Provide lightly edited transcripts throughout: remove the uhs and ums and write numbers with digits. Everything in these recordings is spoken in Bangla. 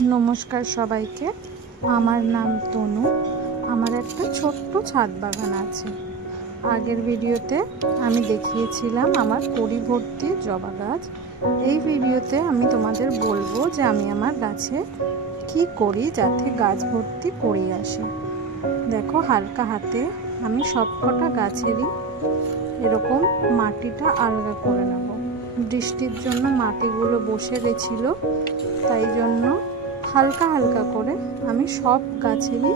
নমস্কার সবাইকে। আমার নাম তনু। আমার একটা ছোট্ট ছাদ বাগান আছে। আগের ভিডিওতে আমি দেখিয়েছিলাম আমার কড়ি ভর্তি জবা গাছ। এই ভিডিওতে আমি তোমাদের বলবো যে আমি আমার গাছে কি করি যাতে গাছ ভর্তি কড়ি আসে। দেখো, হালকা হাতে আমি সবকটা গাছেরই এরকম মাটিটা আলগা করে নেব। বৃষ্টির জন্য মাটিগুলো বসে গেছিল, তাই জন্য হালকা হালকা করে আমি সব গাছেরই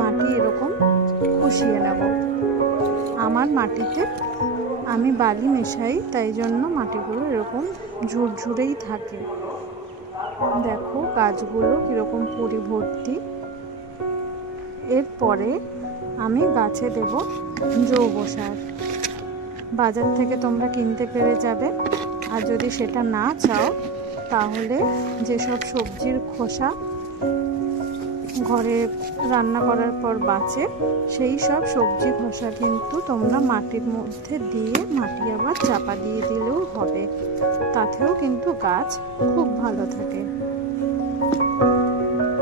মাটি এরকম খুশিয়ে নেব। আমার মাটিতে আমি বালি মেশাই, তাই জন্য মাটিগুলো এরকম ঝুরঝুরেই থাকে। দেখো গাছগুলো কীরকম পরিভর্তি। এরপরে আমি গাছে দেব জৈব সার। বাজার থেকে তোমরা কিনতে পেরে যাবে। আর যদি সেটা না চাও তাহলে যেসব সবজির খোসা ঘরে রান্না করার পর বাঁচে, সেই সব সবজি খোসা কিন্তু তোমরা মাটির মধ্যে দিয়ে মাটি আবার চাপা দিয়ে দিলেও হবে। তাতেও কিন্তু গাছ খুব ভালো থাকে।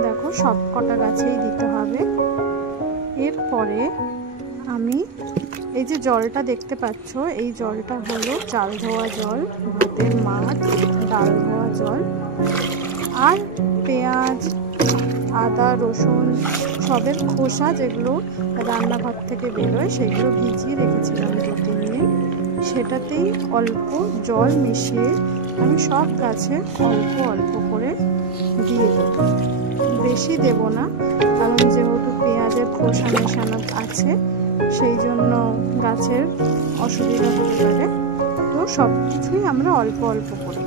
দেখো, সব কটা গাছেই দিতে হবে। এরপরে আমি এই যে জলটা দেখতে পাচ্ছ, এই জলটা হলো চাল ধোয়া জল, ভাতের মাছ, ডাল ধোয়া জল। আর পেঁয়াজ, আদা, রসুন সবের খোসা যেগুলো রান্নাঘর থেকে বেরোয় সেগুলো ভিজিয়ে রেখেছিলাম 2-3 দিন। সেটাতেই অল্প জল মিশিয়ে আমি সব গাছে অল্প অল্প করে দিয়ে দেব। বেশি দেব না, কারণ যেহেতু পেঁয়াজের খোসা মেশানো আছে সেই জন্য গাছের অসুবিধা হতে পারে। তো সব কিছুই আমরা অল্প অল্প করি।